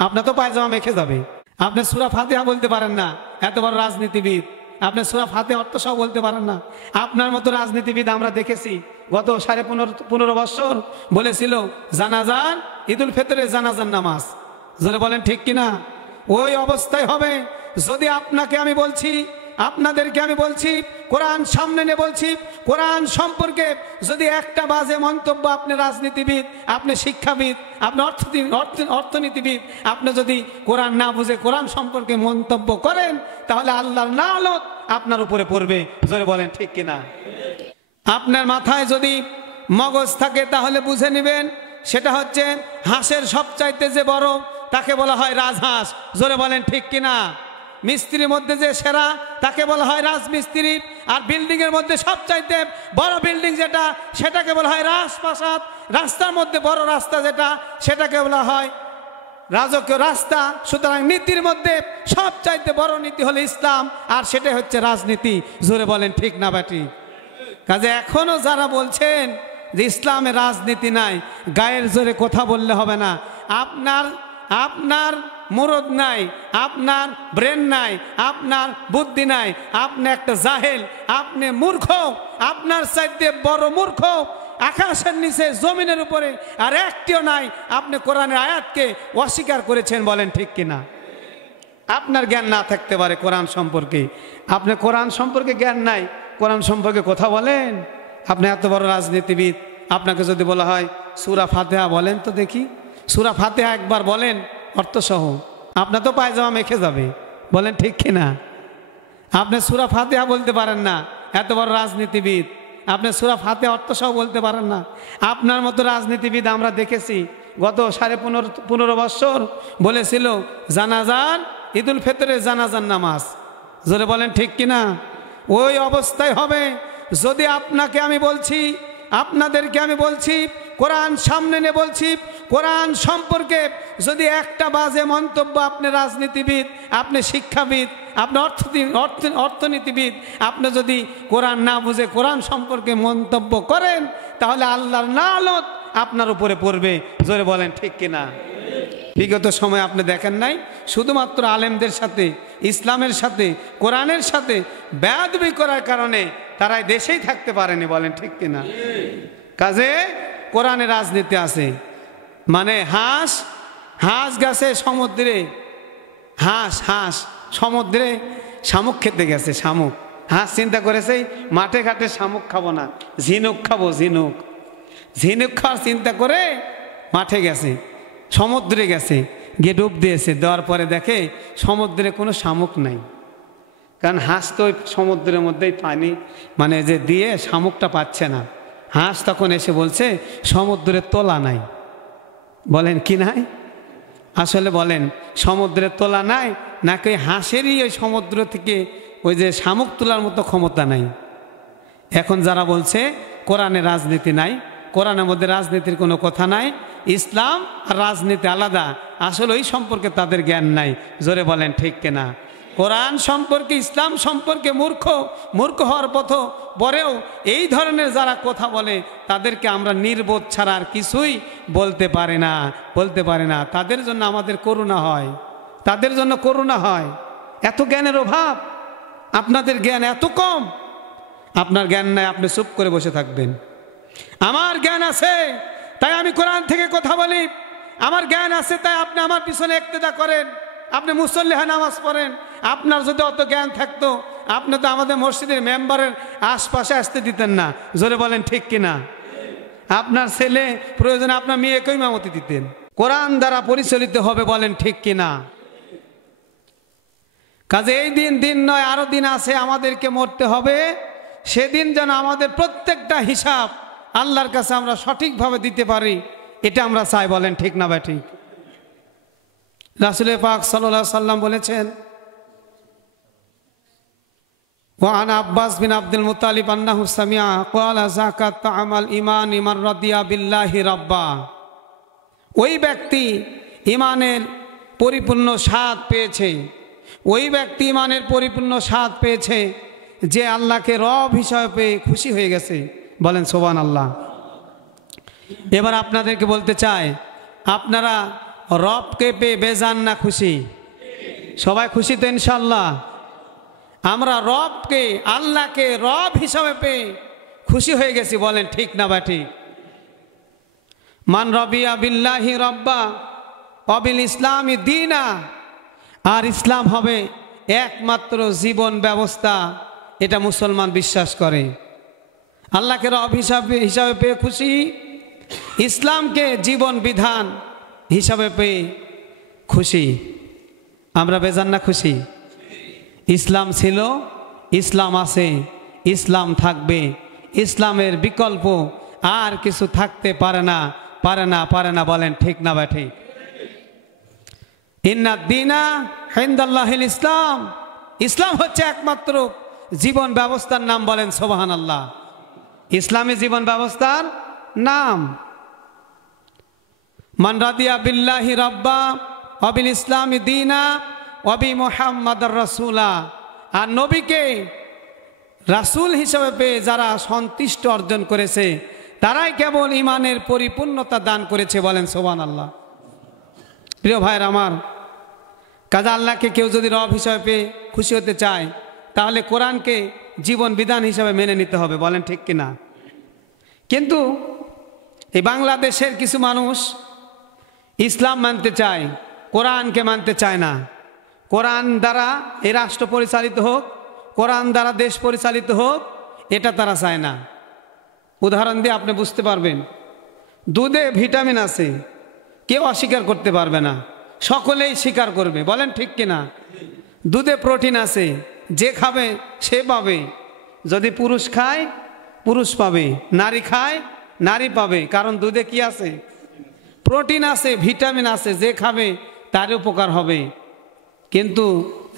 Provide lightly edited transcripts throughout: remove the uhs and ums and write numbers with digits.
আপনার তো পায়জামা মেখে যাবে। আপনি সূরা ফাতিহা বলতে পারেন না, এত বড় রাজনীতিবিদ। আপনি সূরা ফাতিহা অর্থ সহ বলতে পারেন না। আপনার মতো রাজনীতিবিদ আমরা দেখেছি গত 15.5 বছর বলেছিল জানাজার ঈদুল ফিতরের জানাজার নামাজ। জোরে বলেন ঠিক কিনা? ওই অবস্থায় হবে যদি আপনাকে আমি বলছি, আপনাদেরকে আমি বলছি, কোরআন সামনে নিয়ে বলছি, কোরআন সম্পর্কে যদি একটা বাজে মন্তব্য আপনি রাজনীতিবিদ, আপনি শিক্ষাবিদ, আপনি অর্থনীতিবিদ, আপনি যদি কোরআন না বুঝে কোরআন সম্পর্কে মন্তব্য করেন তাহলে আল্লাহর লানত আপনার উপরে পড়বে। জোরে বলেন ঠিক কিনা? আপনার মাথায় যদি মগজ থাকে তাহলে বুঝে নেবেন সেটা হচ্ছে হাঁসের সবচাইতে যে বড় তাকে বলা হয় রাজহাঁস। জোরে বলেন ঠিক কিনা? মিস্ত্রির মধ্যে যে সেরা তাকে বলা হয় রাজমিস্ত্রি। আর বিল্ডিং এর মধ্যে সবচাইতে বড় বিল্ডিং যেটা সেটাকে বলা হয় রাজপ্রাসাদ। রাস্তার মধ্যে বড় রাস্তা যেটা সেটাকে বলা হয় রাজকীয় রাস্তা। সুতরাং নীতির মধ্যে সবচাইতে বড় নীতি হলো ইসলাম, আর সেটাই হচ্ছে রাজনীতি। জোরে বলেন ঠিক না ব্যাটি? কাজে এখনো যারা বলছেন যে ইসলামে রাজনীতি নাই, গায়ের জোরে কথা বললে হবে না। আপনার মুরদ নাই, আপনার ব্রেন নাই, আপনার বুদ্ধি নাই, আপনি একটা জাহেল, আপনি মূর্খ। আপনার চাইতে বড় মূর্খ আকাশের নিচে জমিনের উপরে আর একটিও নাই। আপনি কোরআনের আয়াতকে অস্বীকার করেছেন। বলেন ঠিক কিনা? আপনার জ্ঞান না থাকতে পারে কোরআন সম্পর্কে, আপনি কোরআন সম্পর্কে জ্ঞান নাই, কোরআন সম্পর্কে কথা বলেন। আপনি এত বড় রাজনীতিবিদ, আপনাকে যদি বলা হয় সূরা ফাতিহা বলেন তো দেখি, সূরা ফাতিহা একবার বলেন অর্থসহ, আপনার তো পায়জামা মেখে যাবে। বলেন ঠিক কিনা? আপনি সূরা ফাতিহা বলতে পারেন না, এত বড় রাজনীতিবিদ, আপনি সূরা ফাতিহা অর্থসহ বলতে পারেন না। আপনার মতো রাজনীতিবিদ আমরা দেখেছি গত 15.5 বছর বলেছিল জানাজার ঈদুল ফিতরের জানাজার নামাজ। জোরে বলেন ঠিক কিনা? ওই অবস্থায় হবে যদি আপনাকে আমি বলছি, আপনাদেরকে আমি বলছি, কোরআন সামনে নিয়ে বলছি, কোরআন সম্পর্কে যদি একটা বাজে মন্তব্য আপনি রাজনীতিবিদ, আপনি শিক্ষাবিদ, আপনি অর্থনীতিবিদ, আপনি যদি কোরআন না বুঝে কোরআন সম্পর্কে মন্তব্য করেন তাহলে আল্লাহর লানত আপনার উপরে পড়বে। জোরে বলেন ঠিক কিনা? বিগত সময় আপনি দেখেন নাই শুধুমাত্র আলেমদের সাথে, ইসলামের সাথে, কোরআনের সাথে বেয়াদবি করার কারণে তারা দেশেই থাকতে পারেনি। বলেন ঠিক কিনা? কাজে কোরআনে রাজনীতি আছে। মানে হাঁস গেছে সমুদ্রে, হাঁস সমুদ্রে শামুক খেতে গেছে। শামুক, হাঁস চিন্তা করেছে মাঠে ঘাটে শামুক খাবো না, ঝিনুক খাবো। ঝিনুক খাওয়ার চিন্তা করে মাঠে গেছে, সমুদ্রে গেছে, গিয়ে ডুব দিয়েছে। দেওয়ার পরে দেখে সমুদ্রে কোনো শামুক নাই, কারণ হাঁস তো সমুদ্রের মধ্যেই পানি মানে যে দিয়ে শামুকটা পাচ্ছে না। হাঁস তখন এসে বলছে সমুদ্রের তোলা নাই। বলেন কি নাই? আসলে বলেন সমুদ্রের তোলা নাই নাকি হাঁসেরই ওই সমুদ্র থেকে ওই যে শামুক তোলার মতো ক্ষমতা নাই? এখন যারা বলছে কোরআনে রাজনীতি নাই, কোরআনের মধ্যে রাজনীতির কোনো কথা নাই, ইসলাম আর রাজনীতি আলাদা, আসলে ওই সম্পর্কে তাদের জ্ঞান নাই। জোরে বলেন ঠিক কিনা? কোরআন সম্পর্কে, ইসলাম সম্পর্কে মূর্খ হওয়ার পরেও এই ধরনের যারা কথা বলে তাদেরকে আমরা নির্বোধ ছাড়া আর কিছুই বলতে পারি না। তাদের জন্য আমাদের করুণা হয়, তাদের জন্য করুণা হয়। এত জ্ঞানের অভাব, আপনাদের জ্ঞান এত কম। আপনার জ্ঞান নাই, আপনি চুপ করে বসে থাকবেন। আমার জ্ঞান আছে তাই আমি কোরআন থেকে কথা বলি, আমার জ্ঞান আছে তাই আপনি আমার পিছনে ইক্তেদা করেন, আপনি মুসল্লি হয়ে নামাজ পড়েন। আপনার যদি অত জ্ঞান থাকতো আপনি তো আমাদের মসজিদের মেম্বারের আশপাশে আসতে দিতেন না। জোরে বলেন ঠিক কিনা? আপনার ছেলে প্রয়োজনে আপনার মেয়েকে ইমামতি দিতেন। কোরআন দ্বারা পরিচালিত হবে। বলেন ঠিক কিনা? কাজে এই দিন নয়, আরো দিন আছে, আমাদেরকে মরতে হবে। সেদিন যেন আমাদের প্রত্যেকটা হিসাব আল্লাহর কাছে আমরা সঠিকভাবে দিতে পারি, এটা আমরা চাই। বলেন ঠিক না ভাই? ঠিক। রাসূল পাক সাল্লাল্লাহু আলাইহি সাল্লাম বলেছেন, ওয়ান আব্বাস বিন আব্দুল মুত্তালিব আন্নাহু সামিআ ক্বালা যাকাত তা'আমাল ঈমান মান রাদিয়া বিল্লাহি রাব্বা। ওই ব্যক্তি ঈমানের পরিপূর্ণ স্বাদ পেয়েছে, ওই ব্যক্তি ঈমানের পরিপূর্ণ স্বাদ পেয়েছে যে আল্লাহকে রব হিসাবে পেয়ে খুশি হয়ে গেছে। বলেন সুবহানাল্লাহ। এবার আপনাদেরকে বলতে চাই, আপনারা রবকে পেয়ে বেজান না খুশি? সবাই খুশি তো ইনশাল্লাহ? আমরা রবকে, আল্লাহকে রব হিসাবে পেয়ে খুশি হয়ে গেছি, বলেন ঠিক না বা ঠিক? মান রবিয়া বিল্লাহি রব্বা অবিল ইসলামি দীনা, আর ইসলাম হবে একমাত্র জীবন ব্যবস্থা, এটা মুসলমান বিশ্বাস করে। আল্লাহকে রব হিসাবে পেয়ে খুশি, ইসলামকে জীবন বিধান হিসাবে পেয়ে খুশি। আমরা বেজান না খুশি? ইসলাম ছিল, ইসলাম আছে, ইসলাম থাকবে, ইসলামের বিকল্প আর কিছু থাকতে পারে না, পারে না, পারে না, বলেন ঠিক না বা ঠিক? ইন্নাদ দীনা ইনদাল্লাহিল ইসলাম, ইসলাম হচ্ছে একমাত্র জীবন ব্যবস্থার নাম, বলেন সুবহানাল্লাহ। ইসলামী জীবন ব্যবস্থার নাম। মান রাদিয়া বিল্লাহি রাব্বা ওয়াবিল ইসলামি দীনা ওয়াবি মুহাম্মাদুর রাসূলা, আর নবীকে রাসূল হিসেবে পেয়ে যারা সন্তুষ্ট অর্জন করেছে তারাই কেবল ইমানের পরিপূর্ণতা দান করেছে, বলেন সুবহানাল্লাহ। প্রিয় ভাইয়ের আমার, কাজে আল্লাহকে কেউ যদি রব হিসাবে পেয়ে খুশি হতে চায় তাহলে কোরআনকে জীবন বিধান হিসাবে মেনে নিতে হবে, বলেন ঠিক কিনা? কিন্তু এই বাংলাদেশের কিছু মানুষ ইসলাম মানতে চায়, কোরআনকে মানতে চায় না। কোরআন দ্বারা এই রাষ্ট্র পরিচালিত হোক, কোরআন দ্বারা দেশ পরিচালিত হোক, এটা তারা চায় না। উদাহরণ দিয়ে আপনি বুঝতে পারবেন। দুধে ভিটামিন আছে, কেউ অস্বীকার করতে পারবে না, সকলেই স্বীকার করবে, বলেন ঠিক কিনা? দুধে প্রোটিন আছে, যে খাবে সে পাবে। যদি পুরুষ খায় পুরুষ পাবে, নারী খায় নারী পাবে, কারণ দুধে কি আছে? প্রোটিন আছে, ভিটামিন আছে, যে খাবে তার উপকার হবে। কিন্তু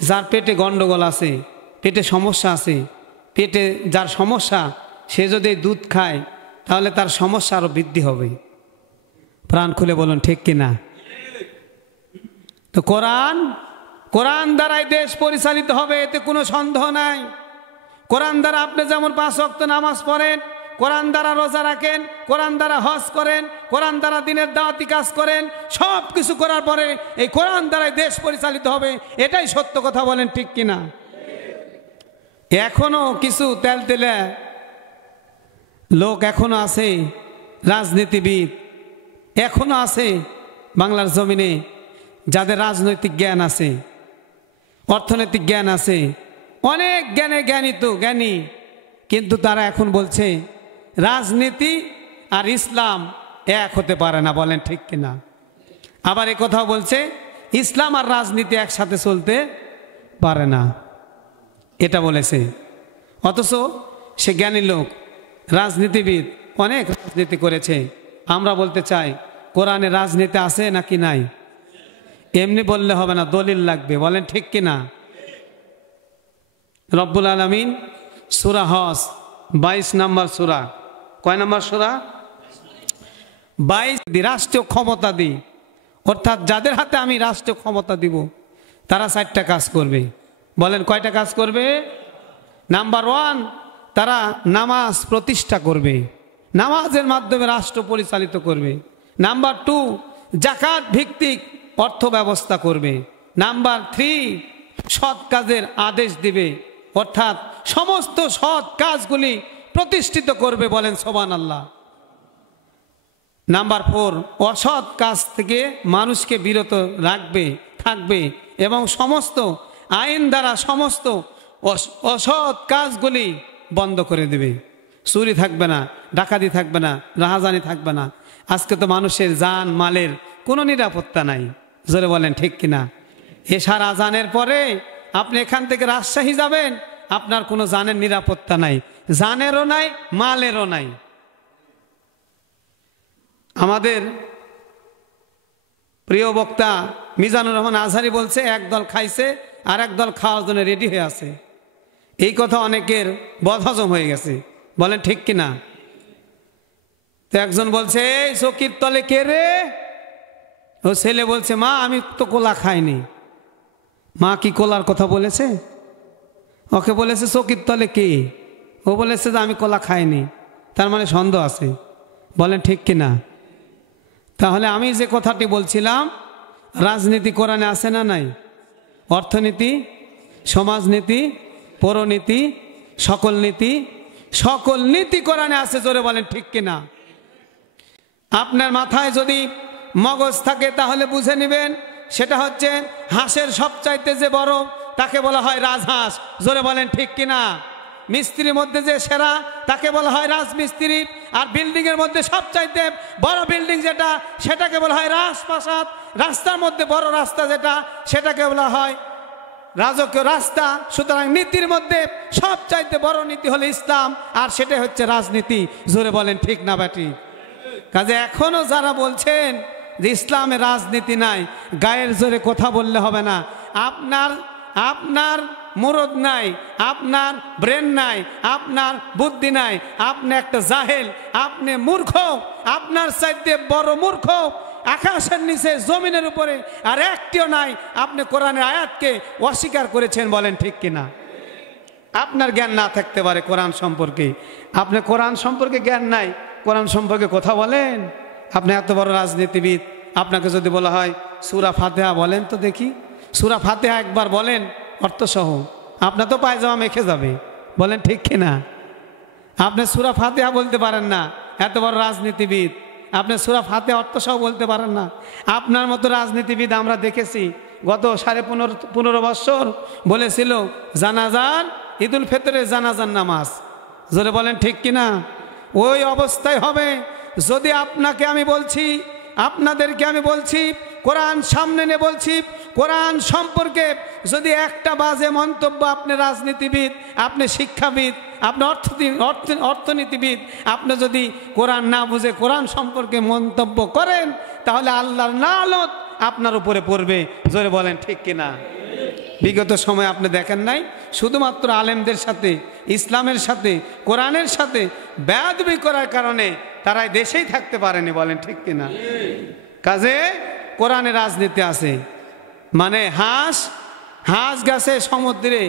যার পেটে গন্ডগোল আছে, পেটে সমস্যা আছে, পেটে যার সমস্যা, সে যদি দুধ খায় তাহলে তার সমস্যা আরও বৃদ্ধি হবে। প্রাণ খুলে বলুন ঠিক কিনা? তো কোরআন দ্বারাই দেশ পরিচালিত হবে, এতে কোনো সন্দেহ নাই। কোরআন দ্বারা আপনি যেমন 5 ওয়াক্ত নামাজ পড়েন, কোরআন দ্বারা রোজা রাখেন, কোরআন দ্বারা হজ করেন, কোরআন দ্বারা দিনের দাওয়াতি কাজ করেন, সব কিছু করার পরে এই কোরআন দ্বারাই দেশ পরিচালিত হবে, এটাই সত্য কথা, বলেন ঠিক কিনা? এখনো কিছু তেলতেলে লোক এখনো আছে, রাজনীতিবিদ এখনো আছে বাংলার জমিনে, যাদের রাজনৈতিক জ্ঞান আছে, অর্থনৈতিক জ্ঞান আছে, অনেক জ্ঞানী, কিন্তু তারা এখন বলছে রাজনীতি আর ইসলাম এক হতে পারে না, বলেন ঠিক কিনা? আবার এ কথাও বলছে ইসলাম আর রাজনীতি একসাথে চলতে পারে না, এটা বলেছে। অথচ সে জ্ঞানী লোক, রাজনীতিবিদ, অনেক রাজনীতি করেছে। আমরা বলতে চাই কোরআনে রাজনীতি আছে নাকি নাই? এমনি বললে হবে না, দলিল লাগবে, বলেন ঠিক কিনা? রব্বুল আলামিন সূরা হজ 22 নম্বর সূরা, কয় নম্বর সূরা? 22। রাষ্ট্রীয় ক্ষমতা দিই, অর্থাৎ যাদের হাতে আমি রাষ্ট্রীয় ক্ষমতা দিব তারা 4টা কাজ করবে, বলেন কয়টা কাজ করবে? নাম্বার 1, তারা নামাজ প্রতিষ্ঠা করবে, নামাজের মাধ্যমে রাষ্ট্র পরিচালিত করবে। নাম্বার 2, যাকাত ভিত্তিক অর্থ ব্যবস্থা করবে। নাম্বার 3, সৎ কাজের আদেশ দিবে, অর্থাৎ সমস্ত সৎ কাজগুলি প্রতিষ্ঠিত করবে, বলেন সুবহানাল্লাহ। নাম্বার 4, অসৎ কাজ থেকে মানুষকে বিরত থাকবে এবং সমস্ত আইন দ্বারা সমস্ত অসৎ কাজগুলি বন্ধ করে দেবে। চুরি থাকবে না, ডাকাতি থাকবে না, রাহাজানি থাকবে না। আজকে তো মানুষের জান মালের কোনো নিরাপত্তা নাই, জোরে বলেন ঠিক কিনা? এশার আজানের পরে আপনি এখান থেকে রাজশাহী যাবেন, আপনার কোনো জানের নিরাপত্তা নাই, জানেরও নাই, মালেরও নাই। আমাদের প্রিয় বক্তা মিজানুর রহমান আজহারি বলছে একদল খাইছে আর একদল খাওয়ার জন্য রেডি হয়ে আছে। এই কথা অনেকের বদহজম হয়ে গেছে, বলেন ঠিক কিনা? তো একজন বলছে এই চকির তলে কে রে? ও ছেলে বলছে মা আমি তো কোলা খাইনি। মা কি কোলার কথা বলেছে? ওকে বলেছে চকির তলে কে? ও বলেছে যে আমি কোলা খাইনি, তার মানে সন্দেহ আছে, বলেন ঠিক কিনা? তাহলে আমি যে কথাটি বলছিলাম রাজনীতি কোরআনে আছে না নাই? অর্থনীতি, সমাজনীতি, পৌরনীতি, সকল নীতি কোরআনে আছে। জোরে বলেন ঠিক কিনা? আপনার মাথায় যদি মগজ থাকে তাহলে বুঝে নেবেন সেটা হচ্ছে হাঁসের সবচাইতে যে বড় তাকে বলা হয় রাজহাঁস। জোরে বলেন ঠিক কিনা? মিস্ত্রির মধ্যে যে সেরা তাকে বলা হয় রাজমিস্ত্রি। আর বিল্ডিংয়ের মধ্যে সবচাইতে বড় বিল্ডিং যেটা সেটাকে বলা হয় রাজপ্রাসাদ। রাস্তার মধ্যে বড় রাস্তা যেটা সেটাকে বলা হয় রাজকীয় রাস্তা। সুতরাং নীতির মধ্যে সবচাইতে বড় নীতি হলো ইসলাম, আর সেটাই হচ্ছে রাজনীতি। জোরে বলেন ঠিক না ব্যাটি? কাজে এখনো যারা বলছেন যে ইসলামে রাজনীতি নাই, গায়ের জোরে কথা বললে হবে না। আপনার মুরদ নাই, আপনার ব্রেন নাই, আপনার বুদ্ধি নাই, আপনি একটা জাহেল, আপনি মূর্খ। আপনার চাইতে বড় মূর্খ আকাশের নিচে জমিনের উপরে আর একটিও নাই। আপনি কোরআনের আয়াতকে অস্বীকার করেছেন। বলেন ঠিক কিনা? আপনার জ্ঞান না থাকতে পারে কোরআন সম্পর্কে, আপনি কোরআন সম্পর্কে জ্ঞান নাই, কোরআন সম্পর্কে কথা বলেন। আপনি এত বড় রাজনীতিবিদ, আপনাকে যদি বলা হয় সূরা ফাতিহা বলেন তো দেখি, সূরা ফাতিহা একবার বলেন অর্থসহ, আপনার তো পায়জামা মেখে যাবে। বলেন ঠিক কিনা? আপনি সূরা ফাতিহা বলতে পারেন না, এত বড় রাজনীতিবিদ, আপনি সূরা ফাতিহা অর্থসহ বলতে পারেন না। আপনার মতো রাজনীতিবিদ আমরা দেখেছি গত 15.5 বছর বলেছিল জানাজার, ঈদুল ফিতরের জানাজার নামাজ। জোরে বলেন ঠিক কিনা? ওই অবস্থায় হবে যদি আপনাদেরকে আমি বলছি, কোরআন সামনে নিয়ে বলছি, কোরআন সম্পর্কে যদি একটা বাজে মন্তব্য, আপনি রাজনীতিবিদ, আপনি শিক্ষাবিদ, আপনি অর্থনীতিবিদ, আপনি যদি কোরআন না বুঝে কোরআন সম্পর্কে মন্তব্য করেন তাহলে আল্লাহর লানত আপনার উপরে পড়বে। জোরে বলেন ঠিক কিনা? বিগত সময় আপনি দেখেন নাই, শুধুমাত্র আলেমদের সাথে, ইসলামের সাথে, কোরআনের সাথে বেয়াদবি করার কারণে তারা দেশেই থাকতে পারেনি। বলেন ঠিক কিনা? কাজে কোরআনে রাজনীতি আছে। মানে হাঁস গেছে সমুদ্রে,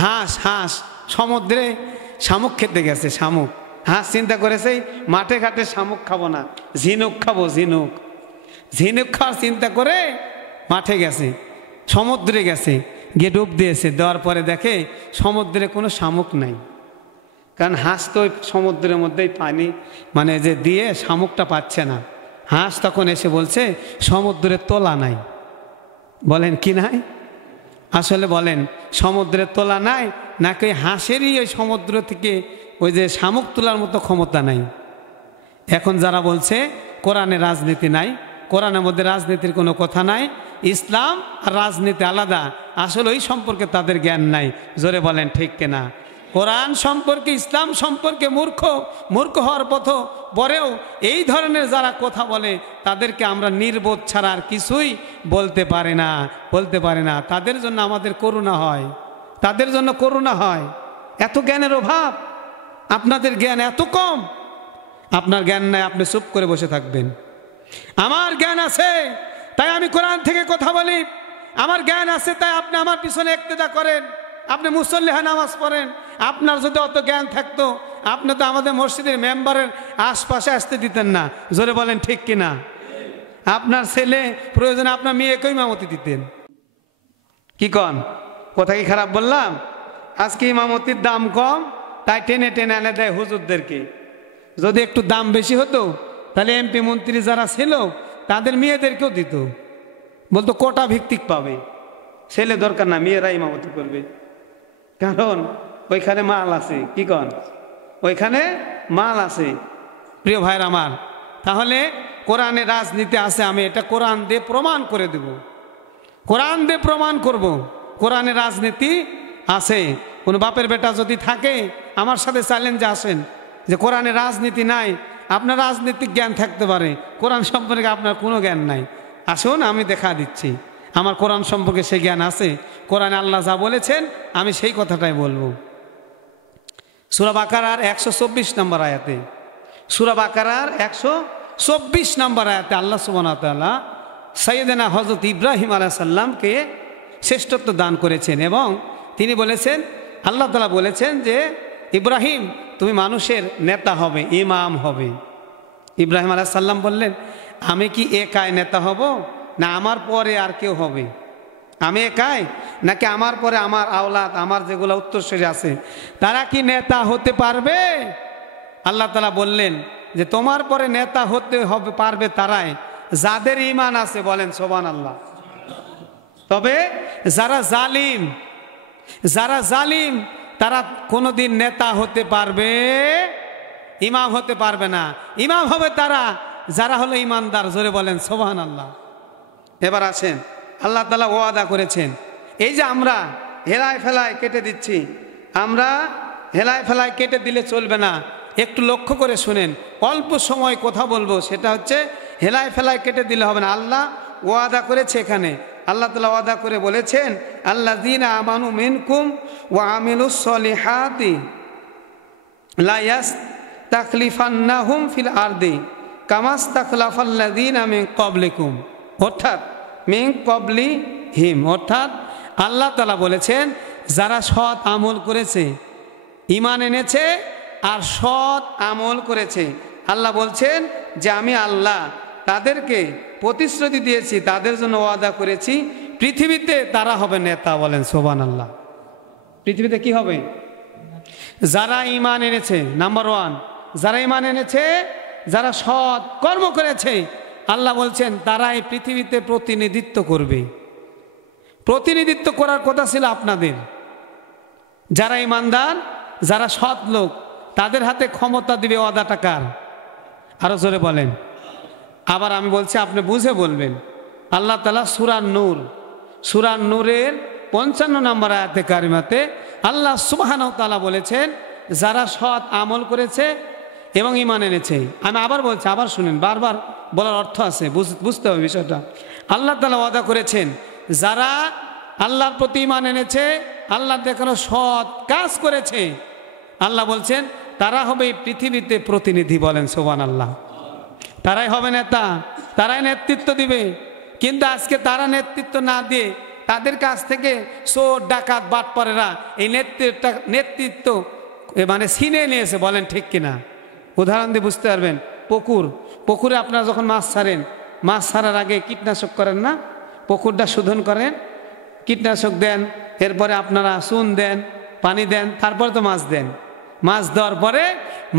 হাঁস সমুদ্রে শামুক খেতে গেছে। হাঁস চিন্তা করেছে মাঠে ঘাটে শামুক খাবো না, ঝিনুক খাবো। ঝিনুক খাওয়ার চিন্তা করে মাঠে গেছে, সমুদ্রে গেছে, গিয়ে ডুব দিয়েছে। দেওয়ার পরে দেখে সমুদ্রে কোনো শামুক নাই, কারণ হাঁস তো ওই সমুদ্রের মধ্যেই পানি মানে যে দিয়ে শামুকটা পাচ্ছে না। হাঁস তখন এসে বলছে সমুদ্রের তোলা নাই। বলেন কি নাই? আসলে বলেন সমুদ্রের তোলা নাই, নাকি হাঁসেরই ওই সমুদ্র থেকে ওই যে শামুক তোলার মতো ক্ষমতা নাই? এখন যারা বলছে কোরআনে রাজনীতি নাই, কোরআনের মধ্যে রাজনীতির কোনো কথা নাই, ইসলাম আর রাজনীতি আলাদা, আসলে ওই সম্পর্কে তাদের জ্ঞান নাই। জোরে বলেন ঠিক কিনা? কোরআন সম্পর্কে, ইসলাম সম্পর্কে মূর্খ হওয়ার পরেও এই ধরনের যারা কথা বলে তাদেরকে আমরা নির্বোধ ছাড়া আর কিছুই বলতে পারি না। তাদের জন্য আমাদের করুণা হয়। এত জ্ঞানের অভাব, আপনাদের জ্ঞান এত কম। আপনার জ্ঞান নাই, আপনি চুপ করে বসে থাকবেন। আমার জ্ঞান আছে তাই আমি কোরআন থেকে কথা বলি, আমার জ্ঞান আছে তাই আপনি আমার পিছনে ইক্তেদা করেন, আপনি মুসল্লি হয়ে নামাজ পড়েন। আপনার যদি অত জ্ঞান থাকতো আপনি তো আমাদের মসজিদের মেম্বারের আশপাশে আসতে দিতেন না। জোরে বলেন ঠিক কিনা? আপনার ছেলে প্রয়োজনে আপনার মেয়েকেও ইমামতি দিতেন। কি কন? কথা কি খারাপ বললাম? আজকে ইমামতির দাম কম তাই টেনে এনে দেয় হুজুরদেরকে। যদি একটু দাম বেশি হতো তাহলে এমপি মন্ত্রী যারা ছিল তাদের মেয়েদেরকেও দিত, বলতো কোটা ভিত্তিক পাবে, ছেলে দরকার না, মেয়েরা ইমামতি করবে, কারণ ওইখানে মাল আছে। কি কন? ওইখানে মাল আছে। প্রিয় ভাইরা আমার, তাহলে কোরআনে রাজনীতি আছে, আমি এটা কোরআন দিয়ে প্রমাণ করে দেব, কোরআন দিয়ে প্রমাণ করব কোরআনে রাজনীতি আছে। কোনো বাপের বেটা যদি থাকে আমার সাথে চ্যালেঞ্জে আসেন যে কোরআনে রাজনীতি নাই। আপনার রাজনৈতিক জ্ঞান থাকতে পারে, কোরআন সম্পর্কে আপনার কোনো জ্ঞান নাই। আসুন আমি দেখা দিচ্ছি আমার কোরআন সম্পর্কে সেই জ্ঞান আছে। কোরআনে আল্লাহ যা বলেছেন আমি সেই কথাটাই বলবো। সূরা বাকারার 124 নম্বর আয়াতে, সূরা বাকারার 124 নম্বর আয়াতে আল্লাহ সুবহানাহু ওয়া তাআলা সাইয়েদনা হযরত ইব্রাহিম আলাইহিস সালামকে শ্রেষ্ঠত্ব দান করেছেন এবং তিনি বলেছেন, আল্লাহ তাআলা বলেছেন যে ইব্রাহিম তুমি মানুষের নেতা হবে, ইমাম হবে। ইব্রাহিম আলাইহিস সালাম বললেন আমি কি একাই নেতা হব না আমার পরে আর কেউ হবে, আমি একাই নাকি আমার পরে আমার আওলাদ, আমার যেগুলো উত্তরসূরি আছে তারা কি নেতা হতে পারবে? আল্লাহ তাআলা বললেন যে তোমার পরে নেতা হতে হবে পারবে তারাই যাদের ঈমান আছে, বলেন সুবহানাল্লাহ। তবে যারা জালিম তারা কোনোদিন নেতা হতে পারবে, ইমাম হতে পারবে না। ইমাম হবে তারা যারা হলো ইমানদার, জোরে বলেন সুবহানাল্লাহ। এবার আসেন, আল্লাহ তাআলা ওয়াদা করেছেন, এই যে আমরা হেলায় ফেলায় কেটে দিচ্ছি, আমরা হেলায় ফেলায় কেটে দিলে চলবে না। একটু লক্ষ্য করে শুনেন, অল্প সময় কথা বলবো, সেটা হচ্ছে হেলায় ফেলায় কেটে দিলে হবে না। আল্লাহ ওয়াদা করেছে, এখানে আল্লাহ তাআলা ওয়াদা করে বলেছেন, আল্লাযীনা আমানু মিনকুম ওয়া আমিলুস সলিহাতি লা ইয়াস্তাখলিফান্নাহুম ফিল আরদি কামাস্তাখলাফাল্লাযীনা মিন ক্বাবলিকুম, অর্থাৎ মিন ক্বাবলিহিম, অর্থাৎ আল্লাহ তাআলা বলেছেন যারা সৎ আমল করেছে, ঈমান এনেছে আর সৎ আমল করেছে, আল্লাহ বলছেন যে আমি আল্লাহ তাদেরকে প্রতিশ্রুতি দিয়েছি, তাদের জন্য ওয়াদা করেছি পৃথিবীতে তারা হবে নেতা, বলেন সুবহানাল্লাহ। পৃথিবীতে কি হবে? যারা ঈমান এনেছে, নাম্বার 1, যারা ঈমান এনেছে, যারা সৎ কর্ম করেছে, আল্লাহ বলছেন তারা এই পৃথিবীতে প্রতিনিধিত্ব করবে। প্রতিনিধিত্ব করার কথা ছিল আপনাদের, যারা ঈমানদার, যারা সৎ লোক, তাদের হাতে ক্ষমতা দিবে। ওয়াদাটা কার? আরো জোরে বলেন। আবার আমি বলছি, আপনি বুঝে বলবেন। আল্লাহ তাআলা সূরা নূরের 55 নম্বর আয়াতে কারিমাতে আল্লাহ সুবহানাহু ওয়া তাআলা বলেছেন যারা সৎ আমল করেছে এবং ঈমান এনেছে। আমি আবার বলছি, আবার শুনেন, বারবার বলার অর্থ আছে, বুঝতে হবে বিষয়টা। আল্লাহ তাআলা ওয়াদা করেছেন যারা আল্লাহর প্রতি ঈমান এনেছে, আল্লাহর দেখানো সৎ কাজ করেছে, আল্লাহ বলছেন তারা হবে পৃথিবীতে প্রতিনিধি, বলেন সুবহানাল্লাহ। তারাই হবে নেতা, তারাই নেতৃত্ব দিবে। কিন্তু আজকে তারা নেতৃত্ব না দিয়ে তাদের কাছ থেকে চোর ডাকাত বাটপারেরা এই নেতৃত্ব মানে ছিনিয়ে নিয়েছে, বলেন ঠিক কিনা? উদাহরণ দিয়ে বুঝতে পারবেন। পুকুরে আপনারা যখন মাছ ছাড়েন, মাছ ছাড়ার আগে কীটনাশক করেন না? পুকুরটা শোধন করেন, কীটনাশক দেন, এরপরে আপনারা চুন দেন, পানি দেন, তারপরে তো মাছ দেন। মাছ দেওয়ার পরে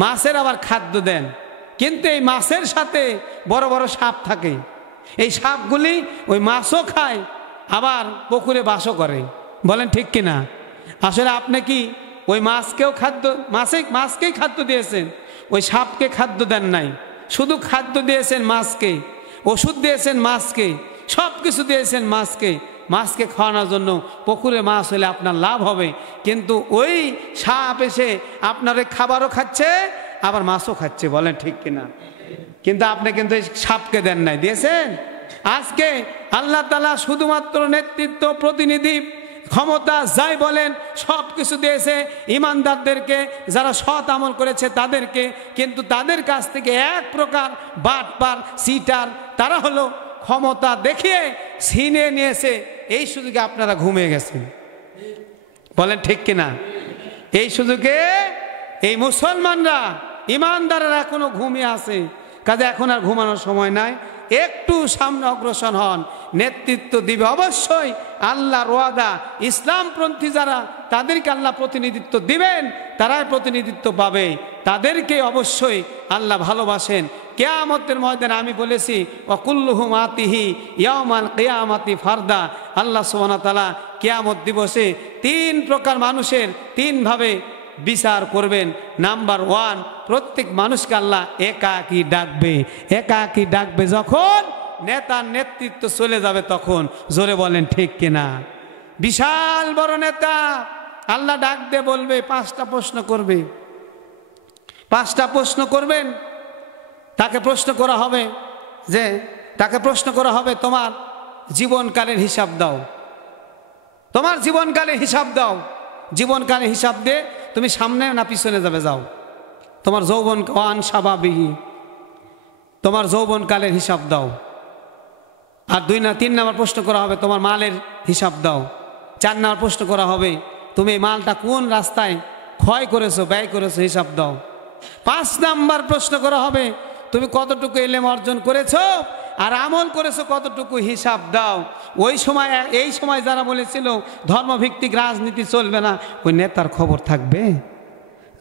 মাছের আবার খাদ্য দেন। কিন্তু এই মাছের সাথে বড় বড় সাপ থাকে, এই সাপগুলি ওই মাছও খায়, আবার পুকুরে বাসও করে, বলেন ঠিক কিনা? আসলে আপনি কি ওই মাছকেই খাদ্য দিয়েছেন, ওই সাপকে খাদ্য দেন নাই। শুধু খাদ্য দিয়েছেন মাছকে, ওষুধ দিয়েছেন মাছকে, সব কিছু দিয়েছেন মাছকে। মাছকে খাওয়ানোর জন্য পুকুরে মাছ হলে আপনার লাভ হবে, কিন্তু ওই সাপ এসে আপনার ওই খাবারও খাচ্ছে, আবার মাছও খাচ্ছে, বলেন ঠিক কিনা? কিন্তু আপনি কিন্তু এই সাপকে দেন নাই, দিয়েছেন। আজকে আল্লাহ তাআলা শুধুমাত্র নেতৃত্ব, প্রতিনিধি, ক্ষমতা যাই বলেন সব কিছু দিয়েছে ইমানদারদেরকে, যারা সৎ আমল করেছে তাদেরকে। কিন্তু তাদের কাছ থেকে এক প্রকার বাটপার, সিটার, তারা হলো ক্ষমতা দেখিয়ে ছিনিয়ে নিয়েছে। এই সুযোগে আপনারা ঘুমিয়ে গেছেন, বলেন ঠিক কিনা? এই সুযোগে এই মুসলমানরা, ইমানদাররা এখনো ঘুমিয়ে আছে। কাজে এখন আর ঘুমানোর সময় নাই, একটু সামনে অগ্রসর হন। নেতৃত্ব দিবে অবশ্যই আল্লাহর ওয়াদা। ইসলামপন্থী যারা, তাদেরকে আল্লাহ প্রতিনিধিত্ব দিবেন, তারাই প্রতিনিধিত্ব পাবে, তাদেরকে অবশ্যই আল্লাহ ভালোবাসেন। কিয়ামতের ময়দানে আমি বলেছি ওয়াকুল্লুহুম আতিহি ইয়াউমাল কিয়ামাতি ফারদা। আল্লাহ সুবহানাহু ওয়া তাআলা কিয়ামত দিবসে 3 প্রকার মানুষের 3 ভাবে বিচার করবেন। নাম্বার 1, প্রত্যেক মানুষকে আল্লাহ একাকী ডাকবে। একাকী ডাকবে যখন নেতার নেতৃত্ব চলে যাবে তখন, জোরে বলেন ঠিক কিনা? বিশাল বড় নেতা আল্লাহ ডাক দিয়ে বলবে, 5টা প্রশ্ন করবে। 5টা প্রশ্ন করবেন। তাকে প্রশ্ন করা হবে তোমার জীবনকালের হিসাব দাও, তোমার জীবনকালের হিসাব দাও। জীবনকালের হিসাব দিয়ে তুমি সামনে না পিছনে যাবে, যাও। তোমার যৌবন ওয়ান স্বাভাবিক, তোমার যৌবনকালের হিসাব দাও। আর 3 নম্বর প্রশ্ন করা হবে তোমার মালের হিসাব দাও। 4 নম্বর প্রশ্ন করা হবে তুমি এই মালটা কোন রাস্তায় ক্ষয় করেছো, ব্যয় করেছো, হিসাব দাও। 5 নম্বর প্রশ্ন করা হবে তুমি কতটুকু ইলম অর্জন করেছো আর আমল করেছো কতটুকু হিসাব দাও। ওই সময় এই সময় যারা বলেছিল ধর্মভিত্তিক রাজনীতি চলবে না, ওই নেতার খবর থাকবে?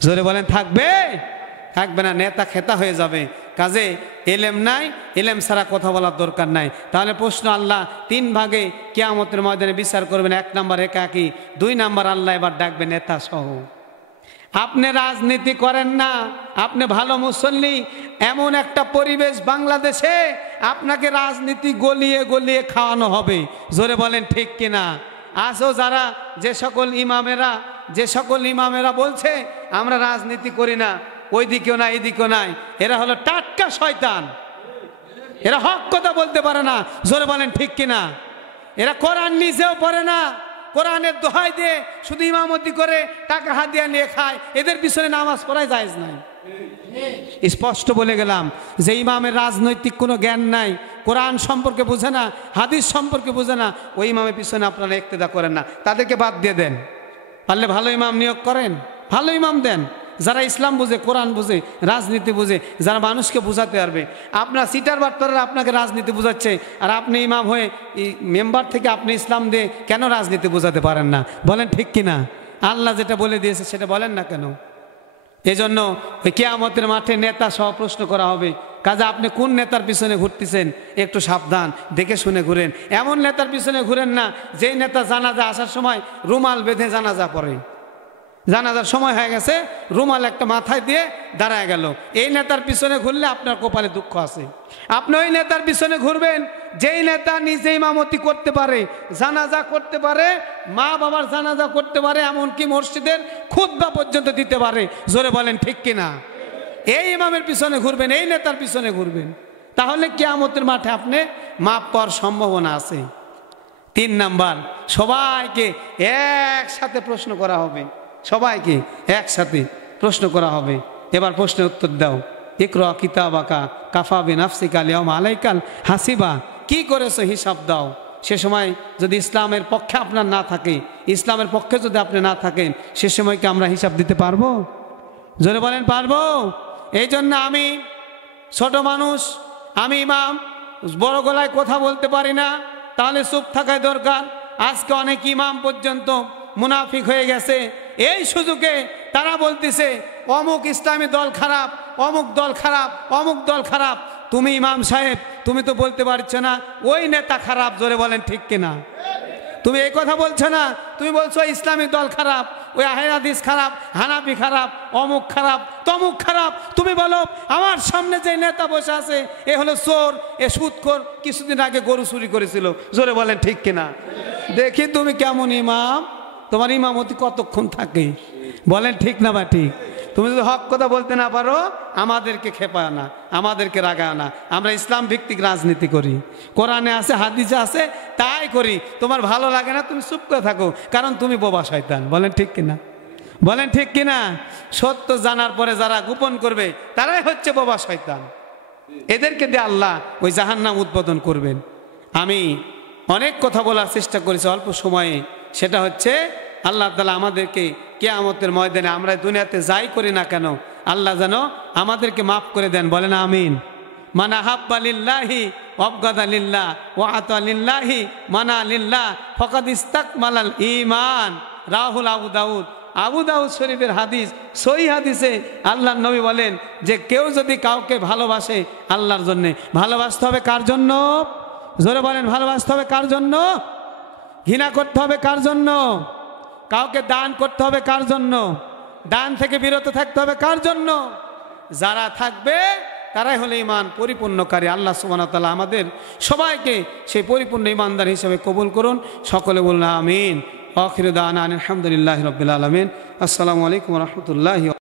জোরে বলেন থাকবে? থাকবে না, নেতা খেতা হয়ে যাবে। কাজে এলেম নাই, এলেম ছাড়া কথা বলার দরকার নাই। তাহলে প্রশ্ন, আল্লাহ 3 ভাগে কিয়ামতের ময়দানে বিচার করবেন। 1 নাম্বার একাকী, 2 নাম্বার আল্লাহ এবার ডাকবে নেতা সহ। আপনি রাজনীতি করেন না, আপনি ভালো মুসল্লি, এমন একটা পরিবেশ বাংলাদেশে আপনাকে রাজনীতি গলিয়ে গলিয়ে খাওয়ানো হবে। জোরে বলেন ঠিক কিনা? আসো যারা যে সকল ইমামেরা বলছে আমরা রাজনীতি করি না, ওই দিকেও না এদিকেও নাই, এরা হলো টাটকা শয়তান। এরা হক কথা বলতে পারে না। জোরে বলেন ঠিক কিনা? এরা কোরআন নিজেও পড়ে না, কোরআনের দোহাই দিয়ে শুধু ইমামতি করে টাকা হাদিয়া নিয়ে খায়। এদের পিছনে নামাজ পড়াই জায়েজ নাই। স্পষ্ট বলে গেলাম যে ইমামের রাজনৈতিক কোনো জ্ঞান নাই, কোরআন সম্পর্কে বোঝে না, হাদিস সম্পর্কে বোঝে না, ওই ইমামের পিছনে আপনারা ইক্তেদা করেন না, তাদেরকে বাদ দিয়ে দেন। পারলে ভালো ইমাম নিয়োগ করেন, ভালো ইমাম দেন, যারা ইসলাম বুঝে, কোরআন বুঝে, রাজনীতি বুঝে, যারা মানুষকে বোঝাতে পারবে। আপনার সিটার বাটপাররা আপনাকে রাজনীতি বোঝাচ্ছে, আর আপনি ইমাম হয়ে মেম্বার থেকে আপনি ইসলাম দিয়ে কেন রাজনীতি বোঝাতে পারেন না? বলেন ঠিক কিনা? আল্লাহ যেটা বলে দিয়েছে সেটা বলেন না কেন? এজন্য ওই কিয়ামতের মাঠে নেতা সহ প্রশ্ন করা হবে। কাজে আপনি কোন নেতার পিছনে ঘুরতেছেন একটু সাবধান, দেখে শুনে ঘুরেন। এমন নেতার পিছনে ঘুরেন না যেই নেতা জানাজা আসার সময় রুমাল বেঁধে জানাজা পড়ে, জানাজার সময় হয়ে গেছে রুমাল একটা মাথায় দিয়ে দাঁড়ায় গেল। এই নেতার পিছনে ঘুরলে আপনার কপালে দুঃখ আছে। আপনি ওই নেতার পিছনে ঘুরবেন যেই নেতা নিজে ইমামতি করতে পারে, জানাজা করতে পারে, মা বাবার জানাজা করতে পারে, এমনকি মসজিদের খুতবা পর্যন্ত দিতে পারে। জোরে বলেন ঠিক কিনা? এই ইমামের পিছনে ঘুরবেন, এই নেতার পিছনে ঘুরবেন, তাহলে কিয়ামতের মাঠে আপনি মাপ পাওয়ার সম্ভাবনা আছে। 3 নাম্বার, সবাইকে একসাথে প্রশ্ন করা হবে, সবাইকে একসাথে প্রশ্ন করা হবে। এবার প্রশ্নের উত্তর দাও। ইকরা কিতাবাকা কাফা বিনাফসিকা আল-ইয়াওমা আলাইকা হাসিবা। কি করেছো হিসাব দাও। সে সময় যদি ইসলামের পক্ষে আপনার না থাকে, ইসলামের পক্ষে যদি আপনি না থাকেন, সে সময় কি আমরা হিসাব দিতে পারবো? জোরে বলেন পারবো? এই জন্য আমি ছোট মানুষ, আমি ইমাম, বড় গলায় কথা বলতে পারি না, তাহলে চুপ থাকাই দরকার। আজকে অনেক ইমাম পর্যন্ত মুনাফিক হয়ে গেছে। এই সুযোগে তারা বলতেছে অমুক ইসলামী দল খারাপ, অমুক দল খারাপ, অমুক দল খারাপ। তুমি ইমাম সাহেব, তুমি তো বলতে পারছো না ওই নেতা খারাপ। জোরে বলেন ঠিক কিনা? তুমি এই কথা বলছো না, তুমি বলছো ইসলামী দল খারাপ, ওই আহলে হাদিস খারাপ, হানাফি খারাপ, অমুক খারাপ, তমুক খারাপ। তুমি বলো আমার সামনে যে নেতা বসে আছে এ হলো চোর, এ সুদখোর, কিছুদিন আগে গরু চুরি করেছিল। জোরে বলেন ঠিক কিনা? দেখি তুমি কেমন ইমাম, তোমার ইমামতি কতক্ষণ থাকে। বলেন ঠিক না বা ঠিক? তুমি যদি হক কথা বলতে না পারো আমাদেরকে খেপায় না, আমাদেরকে রাগায় না। আমরা ইসলাম ভিত্তিক রাজনীতি করি, কোরআনে আছে হাদিসে আছে তাই করি। তোমার ভালো লাগে না তুমি চুপ করে থাকো, কারণ তুমি বোবা শয়তান। বলেন ঠিক কিনা? বলেন ঠিক কিনা? সত্য জানার পরে যারা গোপন করবে তারাই হচ্ছে বোবা শয়তান। এদেরকে দিয়ে আল্লাহ ওই জাহান্নাম উদ্বোধন করবেন। আমি অনেক কথা বলার চেষ্টা করেছি অল্প সময়ে, সেটা হচ্ছে আল্লাহ তাআলা আমাদেরকে কিয়ামতের ময়দানে আমরা দুনিয়াতে যাই করি না কেন আল্লাহ যেন আমাদেরকে মাফ করে দেন। বলেন আমিন। মান আহাব্বা লিল্লাহি ওয়াবগাদা লিল্লাহ ওয়া আতা লিল্লাহি মানা লিল্লাহ ফাকাদ ইস্তাকমালাল ঈমান। রাহুল আবু দাউদ শরীফের হাদিস, সহিহ হাদিসে আল্লাহর নবী বলেন যে কেউ যদি কাউকে ভালোবাসে আল্লাহর জন্য, ভালোবাসতে হবে কার জন্য? জোরে বলেন ভালোবাসতে হবে কার জন্য? ঘৃণা করতে হবে কার জন্য? কাউকে দান করতে হবে কার জন্য? দান থেকে বিরত থাকতে হবে কার জন্য? যারা থাকবে তারাই হলো ঈমান পরিপূর্ণকারী। আল্লাহ সুবহানাহু ওয়া তাআলা আমাদের সবাইকে সেই পরিপূর্ণ ঈমানদার হিসেবে কবুল করুন। সকলে বলুন আমিন। আখিরু দাওয়ানা আলহামদুলিল্লাহি রাব্বিল আলামিন। আসসালামু আলাইকুম ওয়া রাহমাতুল্লাহি।